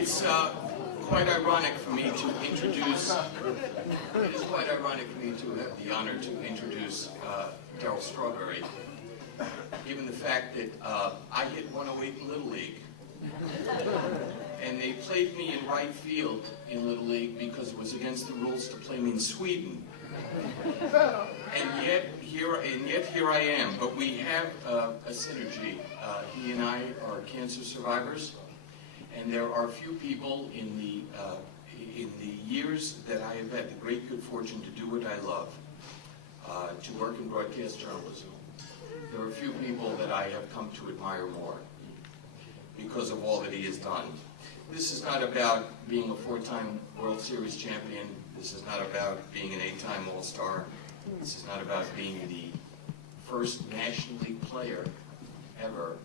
It's quite ironic for me to introduce. It is quite ironic for me to have the honor to introduce Darryl Strawberry, given the fact that I hit 108 in Little League, and they played me in right field in Little League because it was against the rules to play me in Sweden. And yet here I am. But we have a synergy. He and I are cancer survivors, and there are few people in the years that I have had the great good fortune to do what I love, to work in broadcast journalism. There are few people that I have come to admire more because of all that he has done. This is not about being a 4-time World Series champion. This is not about being an 8-time All-Star. This is not about being the first National League player ever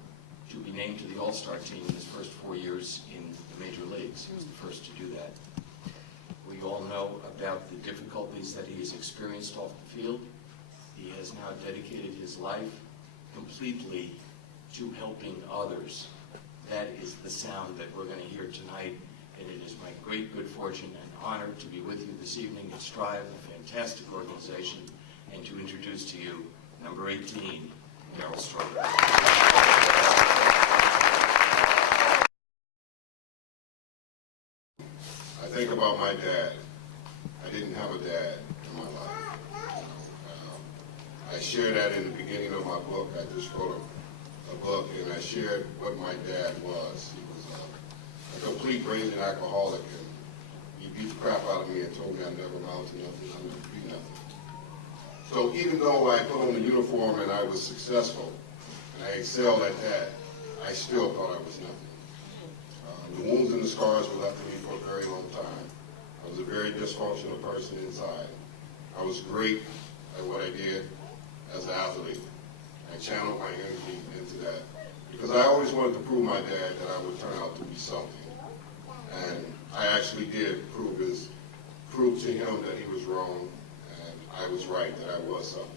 to be named to the All-Star team in his first 4 years in the major leagues. He was the first to do that. We all know about the difficulties that he has experienced off the field. He has now dedicated his life completely to helping others. That is the sound that we're going to hear tonight, and it is my great good fortune and honor to be with you this evening at Strive, a fantastic organization, and to introduce to you number 18, Darryl Strawberry. I think about my dad. I didn't have a dad in my life. I share that in the beginning of my book. I just wrote a book, and I shared what my dad was. He was a complete raging alcoholic, and he beat the crap out of me and told me I'd never amount to nothing, I'd never be nothing. So even though I put on the uniform and I was successful, and I excelled at that, I still thought I was nothing. The wounds and the scars were left in me for a very long time. I was a very dysfunctional person inside. I was great at what I did as an athlete. I channeled my energy into that because I always wanted to prove my dad that I would turn out to be something. And I actually did prove to him that he was wrong and I was right, that I was something.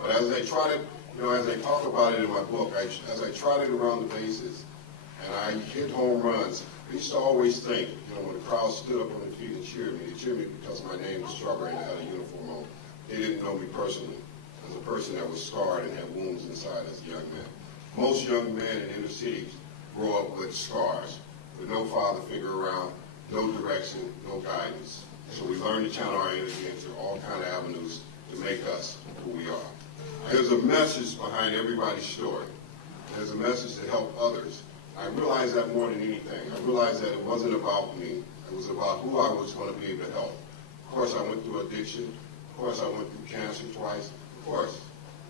But as I trotted, as I talk about it in my book, as I trotted around the bases and I hit home runs, I used to always think, when the crowd stood up on their feet and cheered me, they cheered me because my name was Strawberry and I had a uniform on. They didn't know me personally as a person that was scarred and had wounds inside as a young man. Most young men in inner cities grow up with scars, with no father figure around, no direction, no guidance. So we learn to channel our energy into all kinds of avenues to make us who we are. There's a message behind everybody's story. There's a message to help others. I realized that more than anything. I realized that it wasn't about me. It was about who I was going to be able to help. Of course, I went through addiction. Of course, I went through cancer twice. Of course,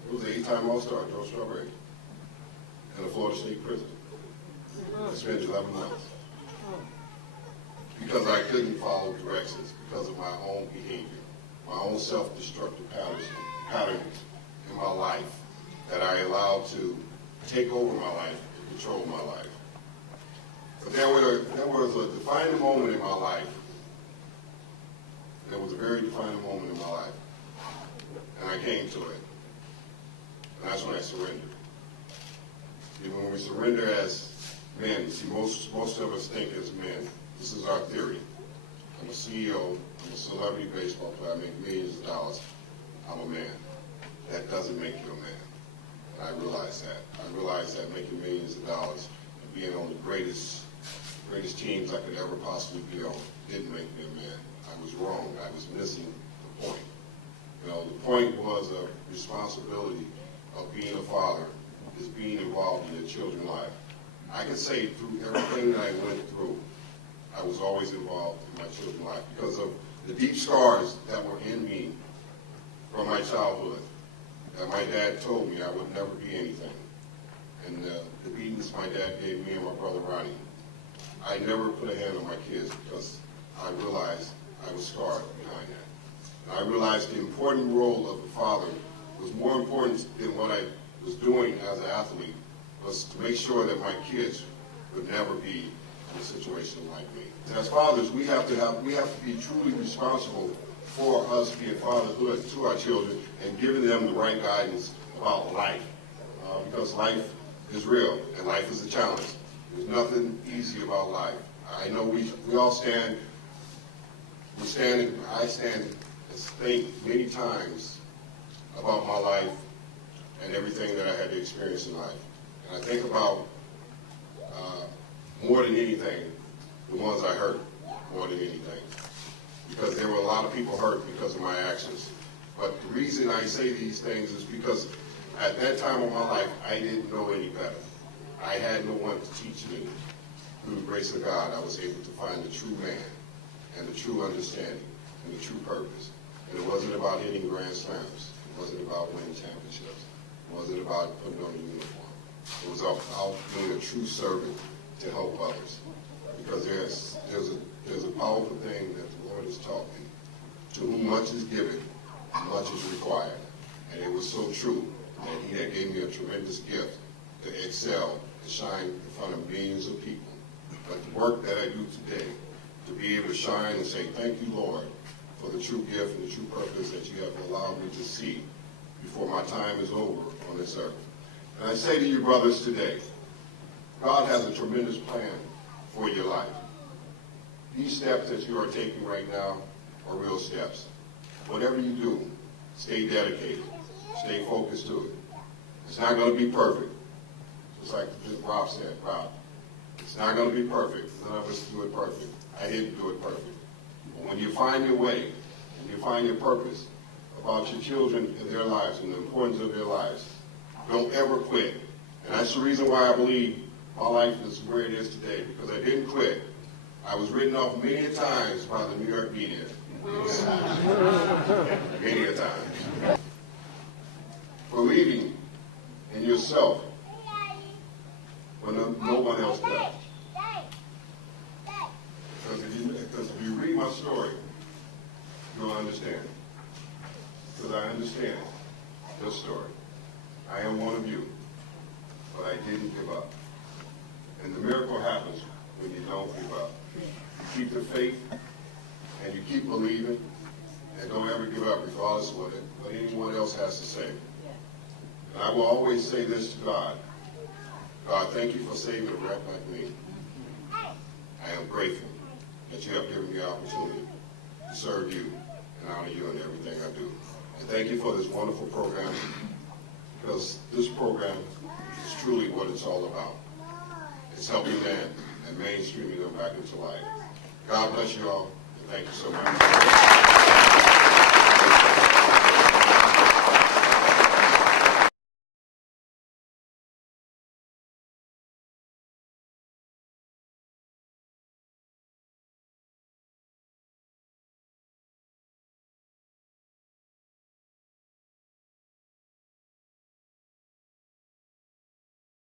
it was an 8-time All-Star, Darryl Strawberry, in a Florida State prison. I spent 11 months because I couldn't follow directions because of my own behavior, my own self-destructive patterns in my life that I allowed to take over my life, to control my life. But there was a defining moment in my life. There was a very defining moment in my life. And I came to it. And that's when I surrendered. When we surrender as men, see, most of us think as men, this is our theory. I'm a CEO, I'm a celebrity baseball player, I make millions of dollars, I'm a man. That doesn't make you a man. And I realized that. I realized that making millions of dollars and being on the greatest teams I could ever possibly be on didn't make me a man. I was wrong. I was missing the point. The point was a responsibility of being a father is being involved in your children's life. I can say through everything that I went through, I was always involved in my children's life because of the deep scars that were in me from my childhood that my dad told me I would never be anything. And the beatings my dad gave me and my brother Ronnie, I never put a hand on my kids because I realized I was scarred behind that. And I realized the important role of a father was more important than what I was doing as an athlete, was to make sure that my kids would never be in a situation like me. And as fathers, we have to be truly responsible for us being fatherhood to our children and giving them the right guidance about life. Because life is real and life is a challenge. There's nothing easy about life. I know we all stand, I stand and think many times about my life and everything that I had to experience in life. And I think about, more than anything, the ones I hurt more than anything. Because there were a lot of people hurt because of my actions. But the reason I say these things is because at that time of my life, I didn't know any better. I had no one to teach me. Through the grace of God, I was able to find the true man and the true understanding and the true purpose. And it wasn't about hitting grand slams. It wasn't about winning championships. It wasn't about putting on a uniform. It was about being a true servant to help others. Because there's a powerful thing that the Lord has taught me. To whom much is given, much is required. And it was so true that he had gave me a tremendous gift to excel and shine in front of millions of people. But the work that I do today, to be able to shine and say, thank you, Lord, for the true gift and the true purpose that you have allowed me to see before my time is over on this earth. And I say to you, brothers, today, God has a tremendous plan for your life. These steps that you are taking right now are real steps. Whatever you do, stay dedicated. Stay focused to it. It's not going to be perfect. Just like Rob said, it's not going to be perfect. None of us do it perfect. I didn't do it perfect. But when you find your way, and you find your purpose about your children and their lives and the importance of their lives, don't ever quit. And that's the reason why I believe my life is where it is today, because I didn't quit. I was written off many times by the New York media. Many a times. For believing in yourself when no one else does. Because if you read my story, you'll understand. Because I understand your story. I am one of you, but I didn't give up. And the miracle happens when you don't give up. You keep the faith, and you keep believing, and don't ever give up regardless of what anyone else has to say. And I will always say this to God. God, thank you for saving a wreck like me. I am grateful that you have given me the opportunity to serve you and honor you in everything I do. And thank you for this wonderful program, because this program is truly what it's all about. It's helping men and mainstreaming them back into life. God bless you all, and thank you so much.